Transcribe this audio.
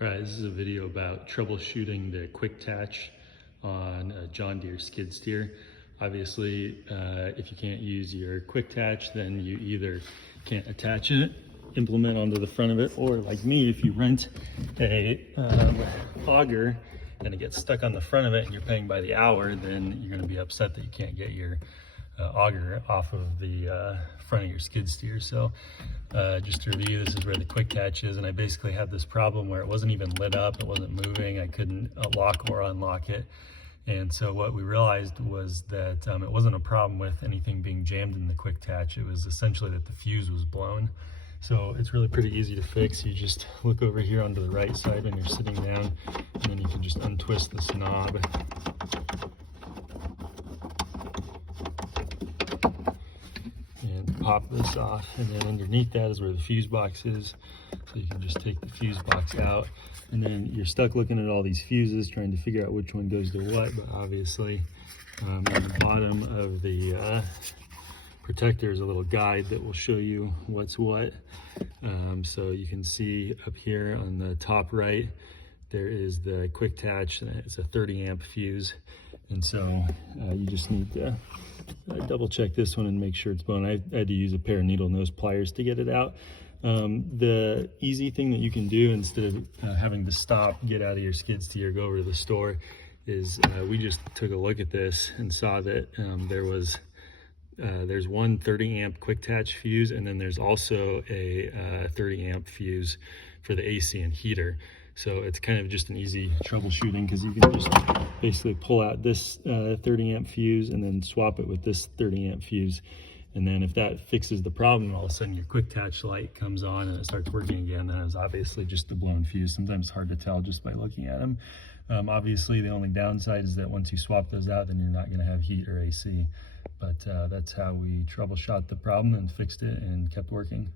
All right, this is a video about troubleshooting the Quik Tatch on a John Deere skid steer. Obviously, if you can't use your Quik Tatch, then you either can't attach it, implement onto the front of it, or like me, if you rent a auger and it gets stuck on the front of it and you're paying by the hour, then you're gonna be upset that you can't get your auger off of the front of your skid steer. So just to review, this is where the Quik Tatch is, and I basically had this problem where it wasn't even lit up, it wasn't moving, I couldn't lock or unlock it. And so what we realized was that it wasn't a problem with anything being jammed in the Quik Tatch, it was essentially that the fuse was blown. So it's really pretty easy to fix. You just look over here onto the right side when you're sitting down, and then you can just untwist this knob. And pop this off, and then underneath that is where the fuse box is. So you can just take the fuse box out, and then you're stuck looking at all these fuses trying to figure out which one goes to what. But obviously on the bottom of the protector is a little guide that will show you what's what. So you can see up here on the top right there is the Quik Tatch. It's a 30 amp fuse, and so you just need to double check this one and make sure it's blown. I had to use a pair of needle nose pliers to get it out. The easy thing that you can do instead of having to stop, get out of your skid steer, go over to the store, is we just took a look at this and saw that there's one 30 amp Quik Tatch fuse, and then there's also a 30 amp fuse for the AC and heater. So it's kind of just an easy troubleshooting, because you can just basically pull out this 30 amp fuse and then swap it with this 30 amp fuse. And then if that fixes the problem, all of a sudden your Quik Tatch light comes on and it starts working again. That is obviously just the blown fuse. Sometimes it's hard to tell just by looking at them. Obviously the only downside is that once you swap those out, then you're not going to have heat or AC. But that's how we troubleshot the problem and fixed it and kept working.